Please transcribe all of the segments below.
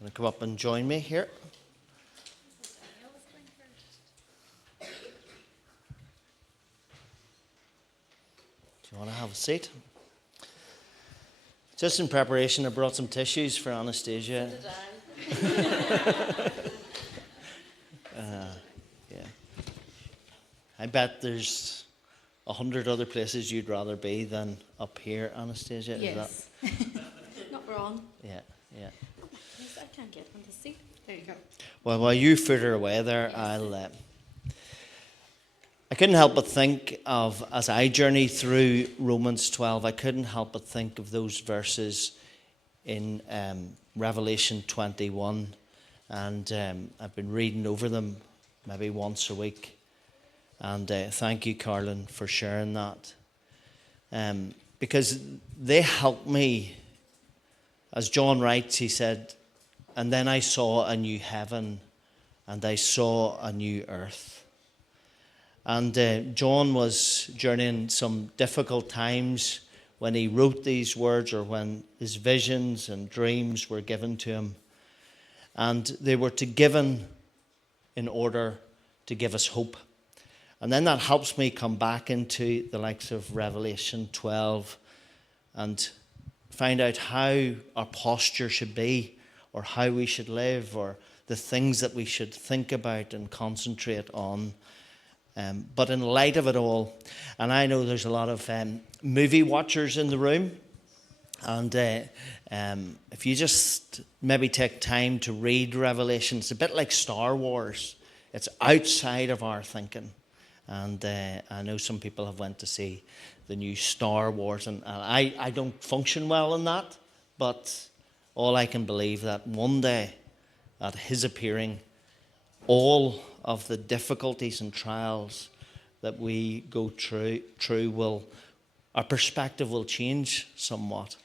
Going to come up and join me here. Do you want to have a seat? Just in preparation, I brought some tissues for Anastasia. So did I. Yeah. I bet there's 100 other places you'd rather be than up here, Anastasia. Yes. Not wrong. Yeah. Yes, I can't get on the seat. There you go. Well, while you fritter away there, Yes. I couldn't help but think of, as I journey through Romans 12, I couldn't help but think of those verses in Revelation 21. And I've been reading over them maybe once a week. And thank you, Carlin, for sharing that. Because they help me. As John writes, he said, "And then I saw a new heaven, and I saw a new earth." And John was journeying some difficult times when he wrote these words, or when his visions and dreams were given to him. And they were given in order to give us hope. And then that helps me come back into the likes of Revelation 12 and find out how our posture should be, or how we should live, or the things that we should think about and concentrate on. But in light of it all, and I know there's a lot of movie watchers in the room, and if you just maybe take time to read Revelation, it's a bit like Star Wars. It's outside of our thinking. And I know some people have went to see the new Star Wars, and I don't function well in that, but all I can believe that one day, at his appearing, all of the difficulties and trials that we go through our perspective will change somewhat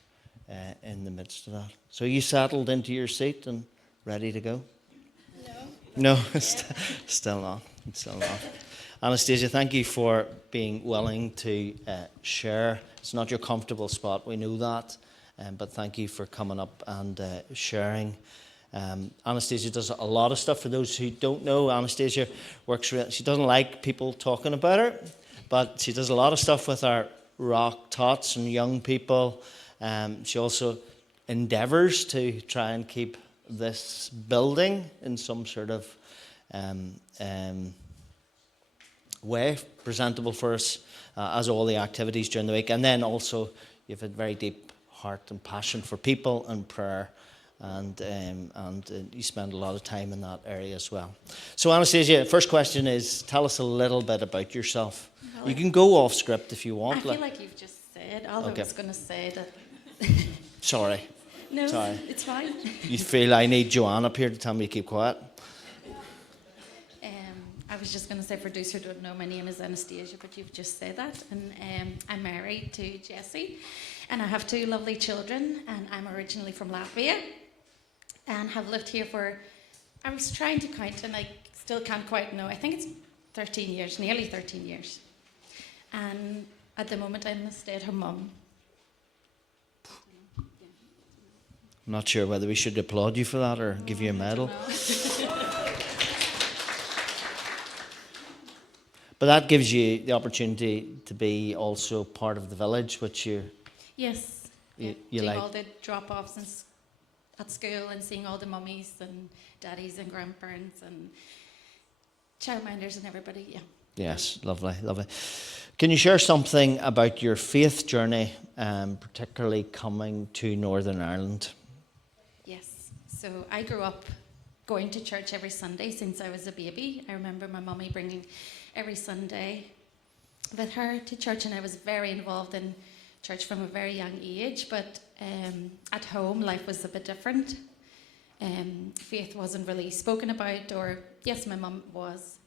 in the midst of that. So you settled into your seat and ready to go? No, still not. Anastasia, thank you for being willing to share. It's not your comfortable spot, we know that, but thank you for coming up and sharing. Anastasia does a lot of stuff. For those who don't know, Anastasia she doesn't like people talking about her, but she does a lot of stuff with our rock tots and young people. She also endeavours to try and keep this building in some sort of way presentable for us, as all the activities during the week. And then also you've a very deep heart and passion for people and prayer, and you spend a lot of time in that area as well. So Anastasia, first question is, tell us a little bit about yourself. Well, you can go off script if you want. I feel like you've just said all Okay. I was going to say. That. Sorry. No, Sorry. it's fine. You feel I need Joanne up here to tell me to keep quiet? I was just going to say, for those who don't know, my name is Anastasia, but you've just said that. And I'm married to Jesse, and I have 2 lovely children, and I'm originally from Latvia and have lived here for, I was trying to count and I still can't quite know, I think it's 13 years, nearly 13 years. And at the moment I'm a stay-at-home mum. I'm not sure whether we should applaud you for that or give you a medal. But that gives you the opportunity to be also part of the village, which you Doing like. all the drop-offs at school and seeing all the mummies and daddies and grandparents and childminders and everybody, yeah. Yes, lovely. Can you share something about your faith journey, particularly coming to Northern Ireland? Yes, so I grew up going to church every Sunday since I was a baby. I remember my mummy bringing every Sunday with her to church, and I was very involved in church from a very young age, but at home life was a bit different. Faith wasn't really spoken about, or yes, my mum was.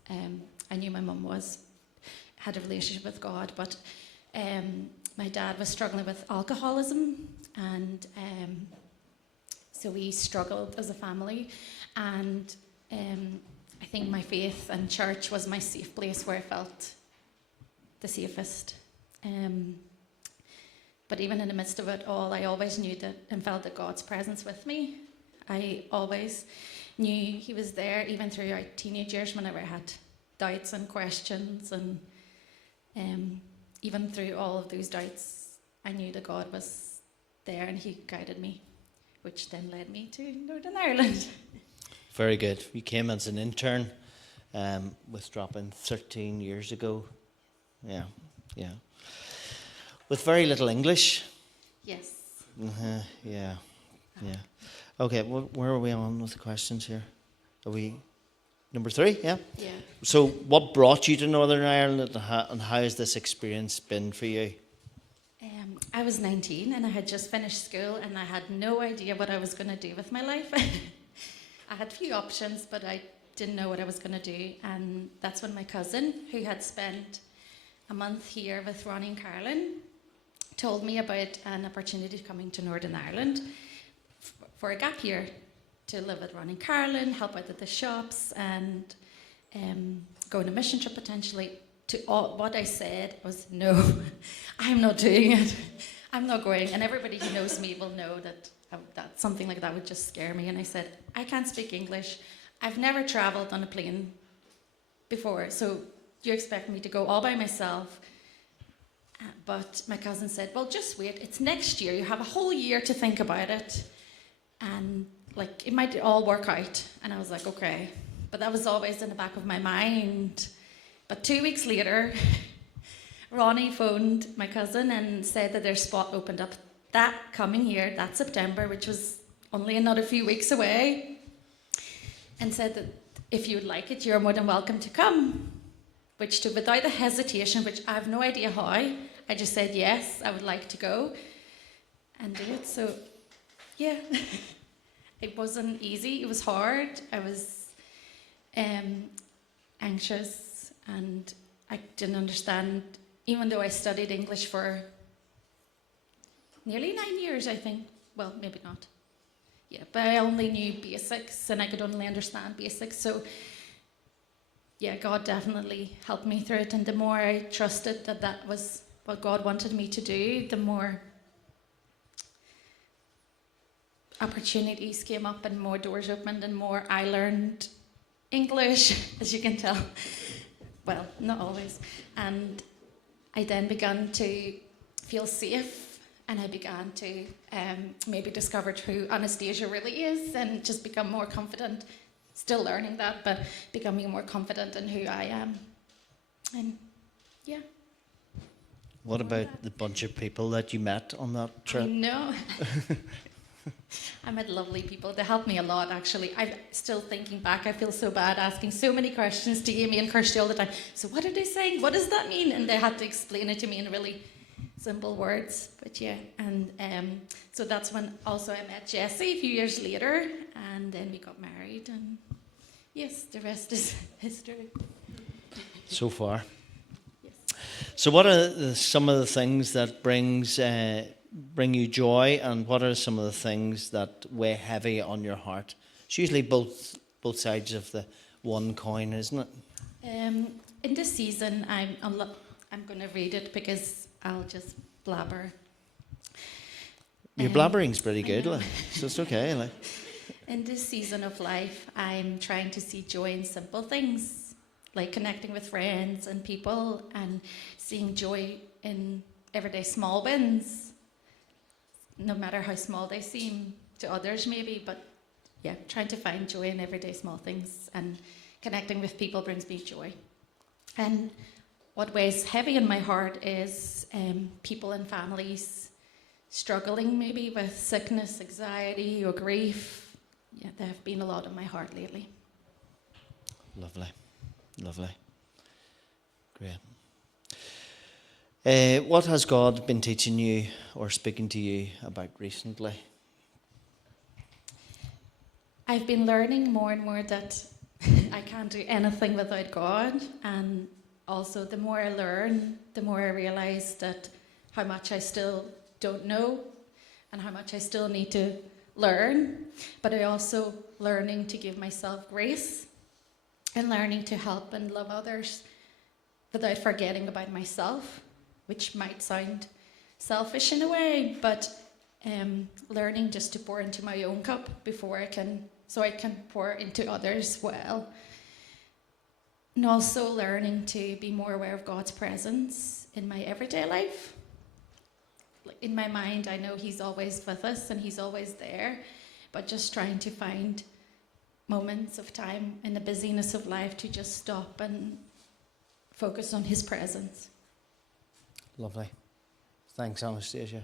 I knew my mum had a relationship with God, but my dad was struggling with alcoholism, and so we struggled as a family, and I think my faith and church was my safe place where I felt the safest. But even in the midst of it all, I always knew that and felt that God's presence with me. I always knew he was there, even throughout teenage years whenever I had doubts and questions. And even through all of those doubts, I knew that God was there and he guided me, which then led me to Northern Ireland. Very good. You came as an intern with Drop-In 13 years ago. Yeah, yeah. With very little English. Yes. Yeah, yeah. Okay, where are we on with the questions here? Are we number 3? Yeah. Yeah. So, what brought you to Northern Ireland, and how has this experience been for you? I was 19 and I had just finished school and I had no idea what I was going to do with my life. I had a few options, but I didn't know what I was going to do. And that's when my cousin, who had spent a month here with Ronnie and Carolyn, told me about an opportunity coming to Northern Ireland for a gap year to live with Ronnie and Carolyn, help out at the shops, and go on a mission trip potentially. To all, what I said was, no, I'm not doing it. I'm not going. And everybody who knows me will know that something like that would just scare me. And I said, I can't speak English. I've never travelled on a plane before, so you expect me to go all by myself? But my cousin said, well, just wait. It's next year. You have a whole year to think about it. And like, it might all work out. And I was like, okay. But that was always in the back of my mind. But 2 weeks later, Ronnie phoned my cousin and said that their spot opened up that coming year, that September, which was only another few weeks away, and said that if you would like it, you're more than welcome to come. Which, without a hesitation, which I have no idea how, I just said yes, I would like to go and do it. So, yeah, it wasn't easy. It was hard. I was anxious. And I didn't understand, even though I studied English for nearly 9 years, I think. Well, maybe not. Yeah, but I only knew basics, and I could only understand basics. So, yeah, God definitely helped me through it. And the more I trusted that that was what God wanted me to do, the more opportunities came up and more doors opened and more I learned English, as you can tell. Well, not always. And I then began to feel safe, and I began to maybe discover who Anastasia really is and just become more confident, still learning that, but becoming more confident in who I am. And yeah. What about the bunch of people that you met on that trip? No. I met lovely people. They helped me a lot, actually. I'm still thinking back. I feel so bad asking so many questions to Amy and Kirsty all the time. So what are they saying? What does that mean? And they had to explain it to me in really simple words. But yeah, and so that's when also I met Jessie a few years later. And then we got married. And yes, the rest is history. So far. Yes. So what are some of the things that bring you joy, and what are some of the things that weigh heavy on your heart? It's usually both sides of the one coin, isn't it? In this season, I'm going to read it because I'll just blabber. Your blabbering's pretty good, so it's okay. In this season of life, I'm trying to see joy in simple things, like connecting with friends and people, and seeing joy in everyday small wins. No matter how small they seem to others, maybe, but yeah, trying to find joy in everyday small things, and connecting with people brings me joy. And what weighs heavy in my heart is people and families struggling maybe with sickness, anxiety, or grief. Yeah, there have been a lot in my heart lately. Lovely. Great. What has God been teaching you or speaking to you about recently? I've been learning more and more that I can't do anything without God, and also the more I learn, the more I realise that how much I still don't know and how much I still need to learn, but I also learning to give myself grace and learning to help and love others without forgetting about myself, which might sound selfish in a way, but learning just to pour into my own cup so I can pour into others well. And also learning to be more aware of God's presence in my everyday life. In my mind, I know he's always with us and he's always there, but just trying to find moments of time in the busyness of life to just stop and focus on his presence. Lovely. Thanks, Anastasia.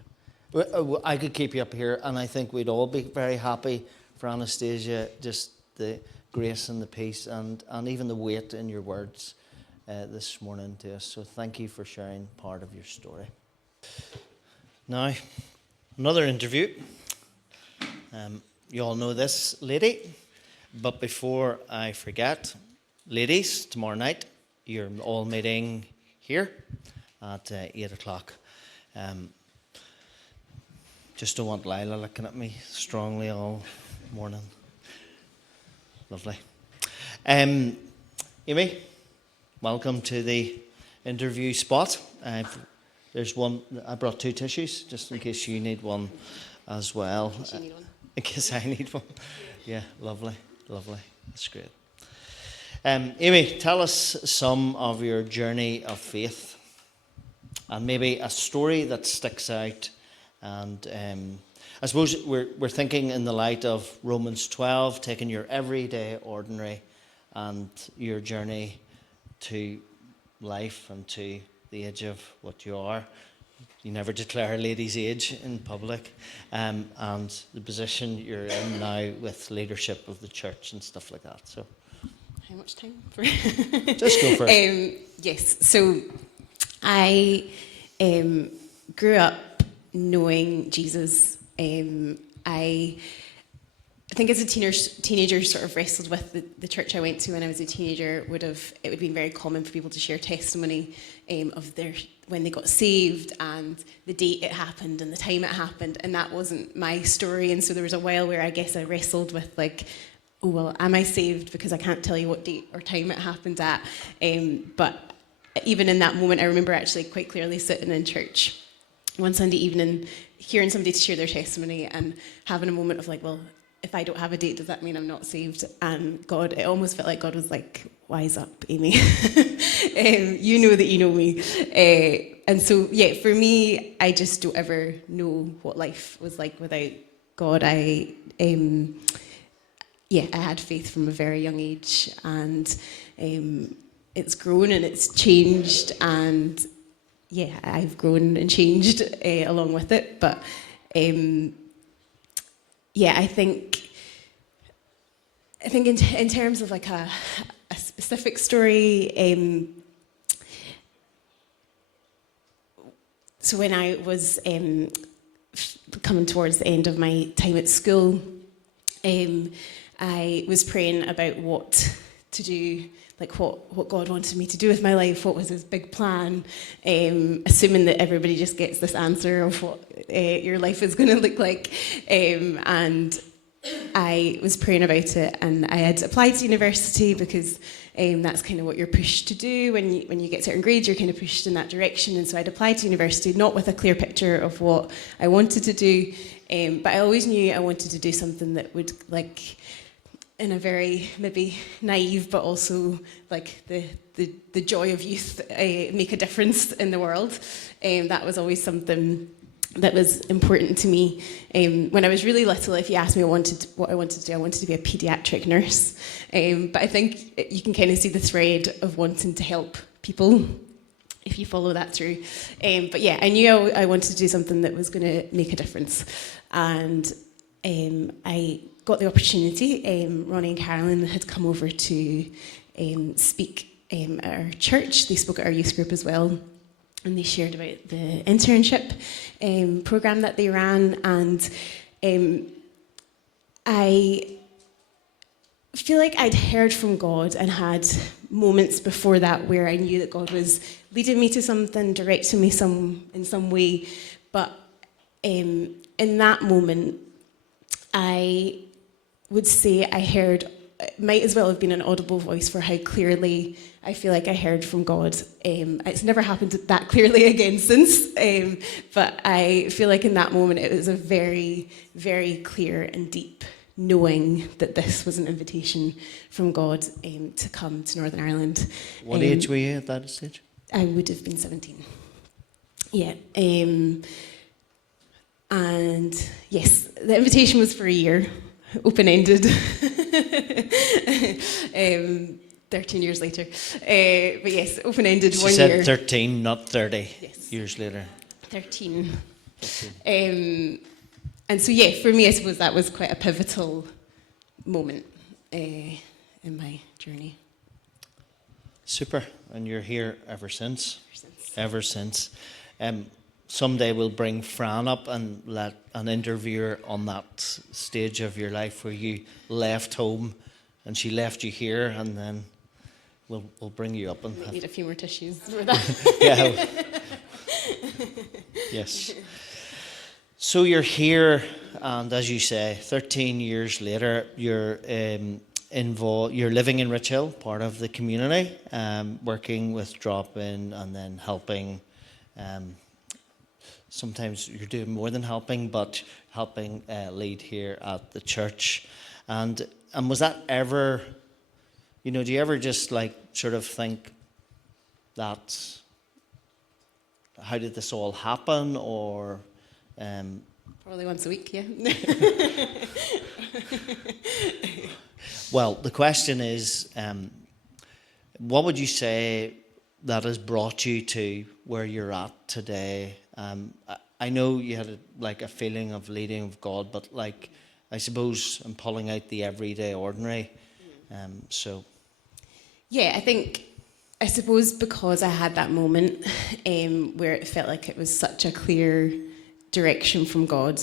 I could keep you up here, and I think we'd all be very happy for Anastasia, just the grace and the peace and even the weight in your words this morning to us. So thank you for sharing part of your story. Now, another interview. You all know this lady, but before I forget, ladies, tomorrow night you're all meeting here at 8 o'clock. Just don't want Lila looking at me strongly all morning. Lovely. Amy, welcome to the interview spot. There's one. I brought 2 tissues just in case you need one as well. In case you need one. In case I need one. Yeah, lovely. That's great. Amy, tell us some of your journey of faith and maybe a story that sticks out. And I suppose we're thinking in the light of Romans 12, taking your everyday ordinary and your journey to life and to the age of what you are. You never declare a lady's age in public, and the position you're in now with leadership of the church and stuff like that. So, how much time? For just go for it. Yes. So, I grew up knowing Jesus. I think as a teenager sort of wrestled with the church I went to when I was a teenager. It would have been very common for people to share testimony of when they got saved and the date it happened and the time it happened, and that wasn't my story. And so there was a while where I guess I wrestled with like, oh well, am I saved because I can't tell you what date or time it happened at. But even in that moment, I remember actually quite clearly sitting in church one Sunday evening, hearing somebody to share their testimony and having a moment of like, well, if I don't have a date, does that mean I'm not saved? And God, it almost felt like God was like, wise up, Amy. You know that you know me. And so, yeah, for me, I just don't ever know what life was like without God. I had faith from a very young age, and it's grown and it's changed, and yeah, I've grown and changed along with it. But I think in terms of like a specific story, so when I was coming towards the end of my time at school, I was praying about what to do, like what God wanted me to do with my life, what was his big plan, assuming that everybody just gets this answer of what your life is going to look like. And I was praying about it, and I had applied to university because that's kind of what you're pushed to do when you get certain grades. You're kind of pushed in that direction, and so I'd applied to university not with a clear picture of what I wanted to do, but I always knew I wanted to do something that would, like, in a very maybe naive but also like the joy of youth, make a difference in the world. That was always something that was important to me. When I was really little, if you asked me what I wanted to do, I wanted to be a paediatric nurse. But I think you can kind of see the thread of wanting to help people if you follow that through. But yeah, I knew I wanted to do something that was going to make a difference. And I got the opportunity. Ronnie and Carolyn had come over to speak at our church. They spoke at our youth group as well. And they shared about the internship program that they ran. And I feel like I'd heard from God and had moments before that where I knew that God was leading me to something, directing me in some way. But in that moment, I would say I heard it might as well have been an audible voice for how clearly I feel like I heard from God. It's never happened that clearly again since, but I feel like in that moment it was a very, very clear and deep knowing that this was an invitation from God to come to Northern Ireland. What age were you at that stage? I would have been 17. Yeah. And yes, the invitation was for a year, open-ended. 13 years later. But yes, open-ended, 1 year. She said 13, not 30 Yes. years later. 13. And so, yeah, for me, I suppose that was quite a pivotal moment in my journey. Super. And you're here ever since. Ever since. Someday we'll bring Fran up and let an interviewer on that stage of your life where you left home and she left you here, and then we'll bring you up and Might need a few more tissues for that. yeah. Yes. So you're here, and as you say, 13 years later, you're involved. You're living in Rich Hill, part of the community, working with drop-in and then helping. Sometimes you're doing more than helping, but helping lead here at the church. And was that ever, do you ever just like sort of think that, how did this all happen, or? Probably once a week, yeah. Well, the question is, what would you say that has brought you to where you're at today? I know you had a feeling of leading of God, but I suppose I'm pulling out the everyday ordinary. So. Yeah, I suppose because I had that moment where it felt like it was such a clear direction from God.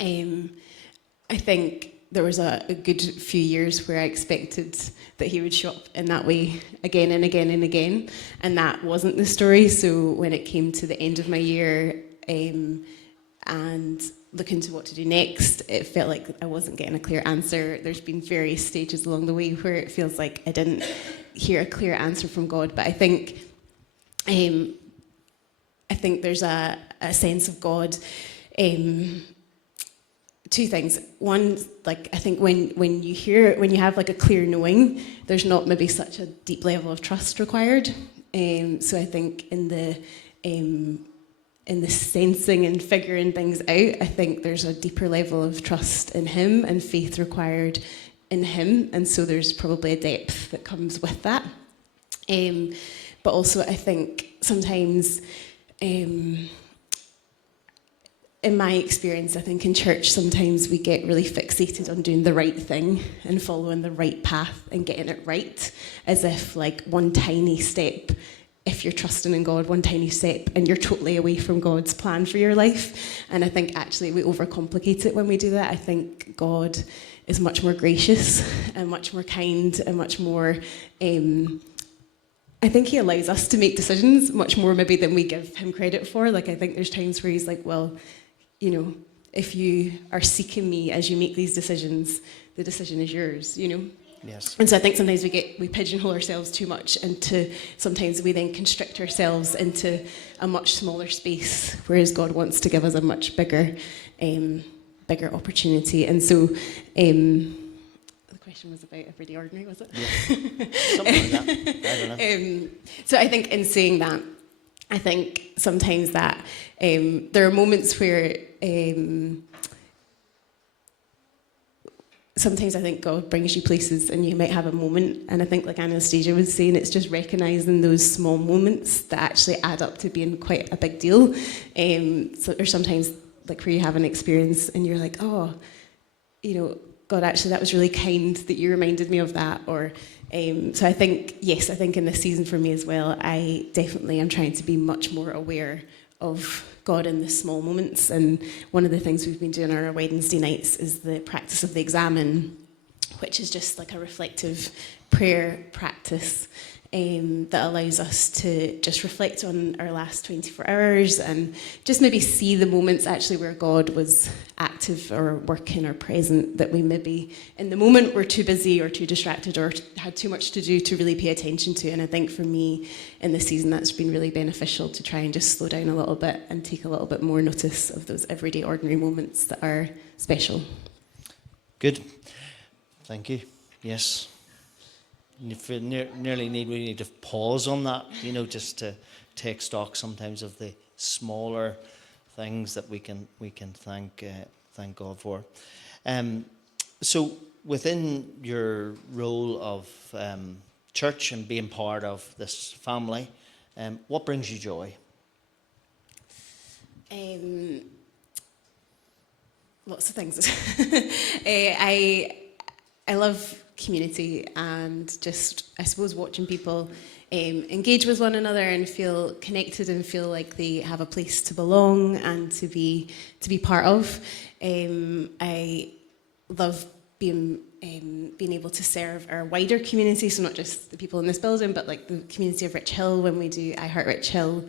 I think there was a good few years where I expected that he would show up in that way again and again and again, and that wasn't the story. So when it came to the end of my year and looking to what to do next, it felt like I wasn't getting a clear answer. There's been various stages along the way where it feels like I didn't hear a clear answer from God, but I think there's a sense of God. Two things. One, I think when you have a clear knowing, there's not maybe such a deep level of trust required. So I think in the sensing and figuring things out, I think there's a deeper level of trust in him and faith required in him, and so there's probably a depth that comes with that. But also I think sometimes, in my experience, I think in church sometimes we get really fixated on doing the right thing and following the right path and getting it right, as if one tiny step, if you're trusting in God, one tiny step and you're totally away from God's plan for your life. And I think actually we overcomplicate it when we do that. I think God is much more gracious and much more kind and much more, I think he allows us to make decisions much more maybe than we give him credit for. I think there's times where he's like, well, if you are seeking me as you make these decisions, the decision is yours, Yes. And so I think sometimes we pigeonhole ourselves too much, and sometimes we then constrict ourselves into a much smaller space, whereas God wants to give us a much bigger opportunity. And so the question was about everyday ordinary, was it? Yeah. Something like that. I don't know. So I think in saying that, I think sometimes that there are moments where sometimes I think God brings you places and you might have a moment, and I think like Anastasia was saying, it's just recognising those small moments that actually add up to being quite a big deal. So there's sometimes where you have an experience and you're like, oh, God, actually that was really kind that you reminded me of that. Or so I think, yes, I think in this season for me as well, I definitely am trying to be much more aware of God in the small moments. And one of the things we've been doing on our Wednesday nights is the practice of the examen, which is just a reflective prayer practice. that allows us to just reflect on our last 24 hours and just maybe see the moments actually where God was active or working or present, that we maybe in the moment were too busy or too distracted or had too much to do to really pay attention to. And I think for me in this season that's been really beneficial, to try and just slow down a little bit and take a little bit more notice of those everyday ordinary moments that are special. Good. Thank you. Yes. We need to pause on that, just to take stock sometimes of the smaller things that we can thank God for. So within your role of church and being part of this family, what brings you joy? Lots of things. I love community and just, I suppose, watching people engage with one another and feel connected and feel like they have a place to belong and to be part of. I love being able to serve our wider community, so not just the people in this building, but like the community of Rich Hill when we do I Heart Rich Hill.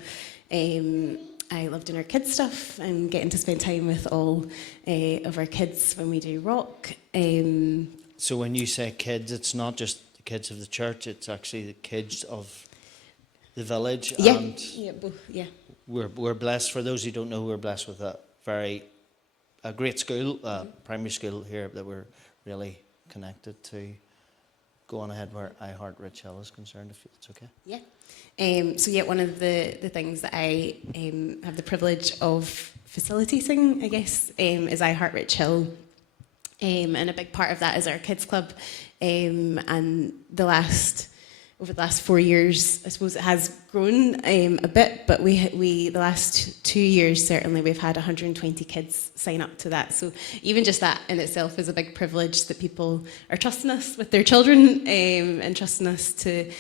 I love doing our kids stuff and getting to spend time with all of our kids when we do rock. So when you say kids, it's not just the kids of the church, it's actually the kids of the village. Yeah, and both, yeah. We're blessed. For those who don't know, we're blessed with a great school, primary school here that we're really connected to. Go on ahead where I Heart Rich Hill is concerned, if it's okay. Yeah. One of the things that I have the privilege of facilitating, I guess, is I Heart Rich Hill. And a big part of that is our kids club. And over the last 4 years, I suppose it has grown a bit, but we the last 2 years, certainly, we've had 120 kids sign up to that. So even just that in itself is a big privilege, that people are trusting us with their children and trusting us to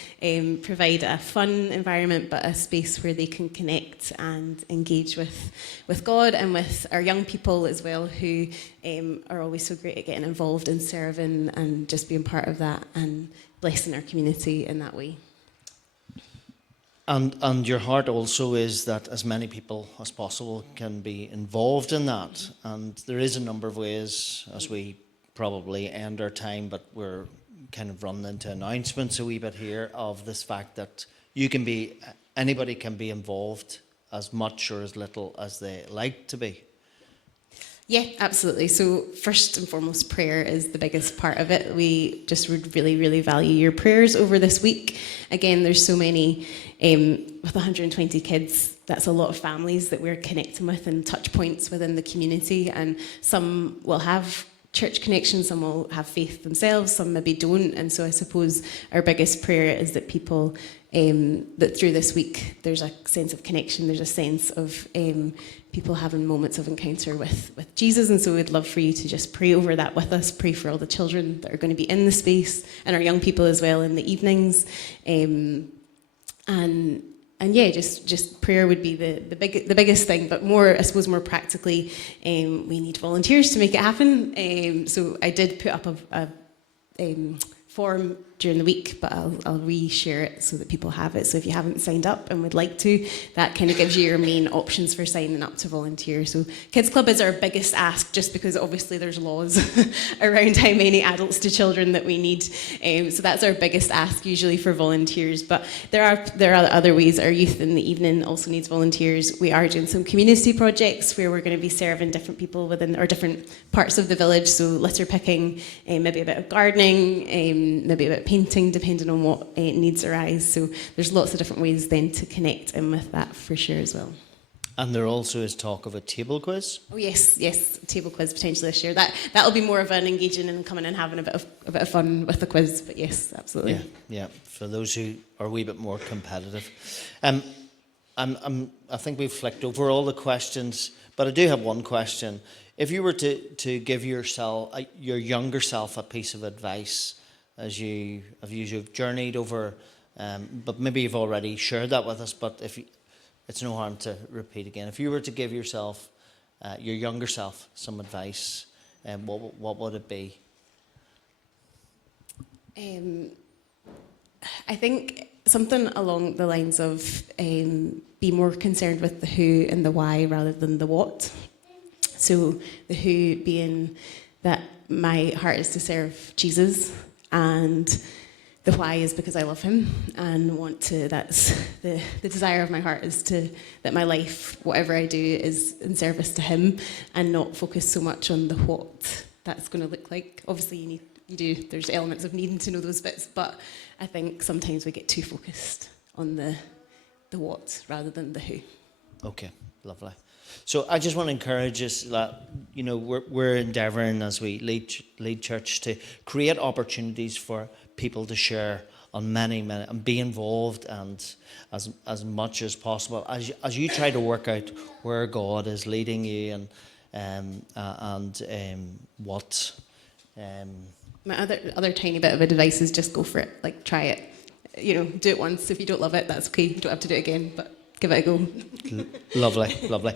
provide a fun environment, but a space where they can connect and engage with God and with our young people as well, who are always so great at getting involved in serving and just being part of that and blessing our community in that way. And your heart also is that as many people as possible can be involved in that. And there is a number of ways, as we probably end our time, but we're kind of running into announcements a wee bit here, of this fact that anybody can be involved as much or as little as they like to be. Yeah, absolutely. So first and foremost, prayer is the biggest part of it. We just would really, really value your prayers over this week. Again, there's so many, with 120 kids, that's a lot of families that we're connecting with and touch points within the community. And some will have church connections, some will have faith themselves, some maybe don't. And so I suppose our biggest prayer is that people, that through this week, there's a sense of connection, there's a sense of people having moments of encounter with Jesus. And so we'd love for you to just pray over that with us, pray for all the children that are going to be in the space and our young people as well in the evenings. And yeah, just prayer would be the biggest thing, but more, I suppose, more practically, we need volunteers to make it happen. So I did put up a form during the week, but I'll re-share it so that people have it. So if you haven't signed up and would like to, that kind of gives you your main options for signing up to volunteer. So Kids Club is our biggest ask, just because obviously there's laws around how many adults to children that we need. So that's our biggest ask usually for volunteers. But there are other ways. Our youth in the evening also needs volunteers. We are doing some community projects where we're going to be serving different people within or different parts of the village. So litter picking, maybe a bit of gardening, maybe a bit of painting, depending on what needs arise. So there's lots of different ways then to connect in with that for sure as well. And there also is talk of a table quiz. Oh yes, a table quiz potentially this year. That'll be more of an engaging and coming and having a bit of fun with the quiz. But yes, absolutely. Yeah. For those who are a wee bit more competitive. I think we've flicked over all the questions, but I do have one question. If you were to give yourself, your younger self, a piece of advice as you've journeyed over, but maybe you've already shared that with us, but it's no harm to repeat again. If you were to give yourself, your younger self, some advice, what would it be? I think something along the lines of be more concerned with the who and the why rather than the what. So the who being that my heart is to serve Jesus, and the why is because I love him and want to, that's the desire of my heart is that my life, whatever I do, is in service to him and not focus so much on the what that's going to look like. Obviously there's elements of needing to know those bits, but I think sometimes we get too focused on the what rather than the who. Okay, lovely. So I just want to encourage us that, we're endeavouring as we lead church to create opportunities for people to share on many, and be involved, and as much as possible as you try to work out where God is leading you and what. My other tiny bit of advice is just go for it. Like, try it. Do it once. If you don't love it, that's okay. You don't have to do it again, but give it a go. Lovely.